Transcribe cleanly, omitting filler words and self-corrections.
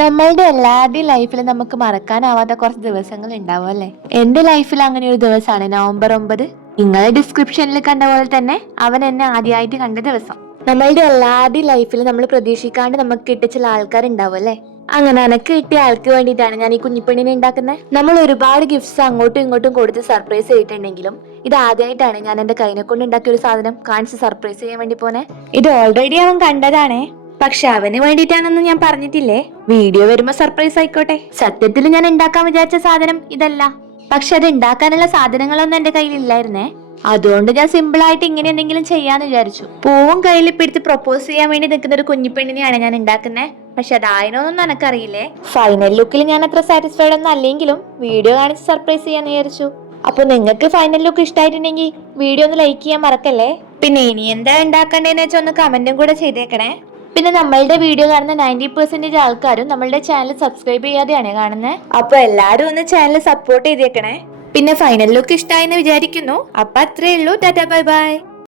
നമ്മളുടെ എല്ലാവരുടെയും ലൈഫിൽ നമുക്ക് മറക്കാനാവാത്ത കുറച്ച് ദിവസങ്ങൾ ഉണ്ടാവും അല്ലേ? എന്റെ ലൈഫിൽ അങ്ങനെ ഒരു ദിവസമാണ് നവംബർ 9. നിങ്ങളെ ഡിസ്ക്രിപ്ഷനിൽ കണ്ട പോലെ തന്നെ അവൻ എന്നെ ആദ്യമായിട്ട് കണ്ട ദിവസം. നമ്മളുടെ എല്ലാവരുടെയും ലൈഫിൽ നമ്മൾ പ്രതീക്ഷിക്കാണ്ട് നമുക്ക് കിട്ടിയ ചില ആൾക്കാരുണ്ടാവും അല്ലേ? അങ്ങനെ എനക്ക് കിട്ടിയ ആൾക്ക് വേണ്ടിയിട്ടാണ് ഞാൻ ഈ കുഞ്ഞിപ്പെണ്ണിനെ ഉണ്ടാക്കുന്നത്. നമ്മൾ ഒരുപാട് ഗിഫ്റ്റ്സ് അങ്ങോട്ടും ഇങ്ങോട്ടും കൊടുത്ത് സർപ്രൈസ് ചെയ്തിട്ടുണ്ടെങ്കിലും ഇത് ആദ്യമായിട്ടാണ് ഞാൻ എന്റെ കൈനെ കൊണ്ട് ഉണ്ടാക്കിയ ഒരു സാധനം കാണിച്ച് സർപ്രൈസ് ചെയ്യാൻ വേണ്ടി പോന്നെ. ഇത് ഓൾറെഡി അവൻ കണ്ടതാണേ, പക്ഷെ അവന് വേണ്ടിയിട്ടാണെന്ന് ഞാൻ പറഞ്ഞിട്ടില്ലേ. വീഡിയോ വരുമ്പോ സർപ്രൈസ് ആയിക്കോട്ടെ. സത്യത്തിൽ ഞാൻ ഉണ്ടാക്കാൻ വിചാരിച്ച സാധനം ഇതല്ല, പക്ഷെ അത് ഉണ്ടാക്കാനുള്ള സാധനങ്ങളൊന്നും എന്റെ കയ്യിൽ ഇല്ലായിരുന്നേ. അതുകൊണ്ട് ഞാൻ സിമ്പിൾ ആയിട്ട് ഇങ്ങനെ എന്തെങ്കിലും ചെയ്യാന്ന് വിചാരിച്ചു. പൂവും കയ്യിൽ പിടിച്ച് പ്രൊപ്പോസ് ചെയ്യാൻ വേണ്ടി നിൽക്കുന്ന ഒരു കുഞ്ഞിപ്പെണ്ണിനെയാണ് ഞാൻ ഉണ്ടാക്കുന്നത്. പക്ഷെ അതായനൊന്നും എനക്കറിയില്ലേ. ഫൈനൽ ലുക്കിൽ ഞാൻ അത്ര സാറ്റിസ്ഫൈഡ് ഒന്നും അല്ലെങ്കിലും വീഡിയോ കാണിച്ച് സർപ്രൈസ് ചെയ്യാന്ന് വിചാരിച്ചു. അപ്പൊ നിങ്ങൾക്ക് ഫൈനൽ ലുക്ക് ഇഷ്ടമായിട്ടുണ്ടെങ്കിൽ വീഡിയോ ഒന്ന് ലൈക്ക് ചെയ്യാൻ മറക്കല്ലേ. പിന്നെ ഇനി എന്താ ഉണ്ടാക്കണ്ടേന്ന് വെച്ചാൽ ഒന്ന് കമന്റും കൂടെ ചെയ്തേക്കണേ. പിന്നെ നമ്മളുടെ വീഡിയോ കാണുന്ന 90% ആൾക്കാരും നമ്മളുടെ ചാനൽ സബ്സ്ക്രൈബ് ചെയ്യാതെയാണ് കാണുന്നത്. അപ്പൊ എല്ലാരും ഒന്ന് ചാനൽ സപ്പോർട്ട് ചെയ്തേക്കണേ. പിന്നെ ഫൈനൽ ലുക്ക് ഇഷ്ടമായെന്ന് വിചാരിക്കുന്നു. അപ്പൊ അത്രേ ഉള്ളൂ. Tata bye bye.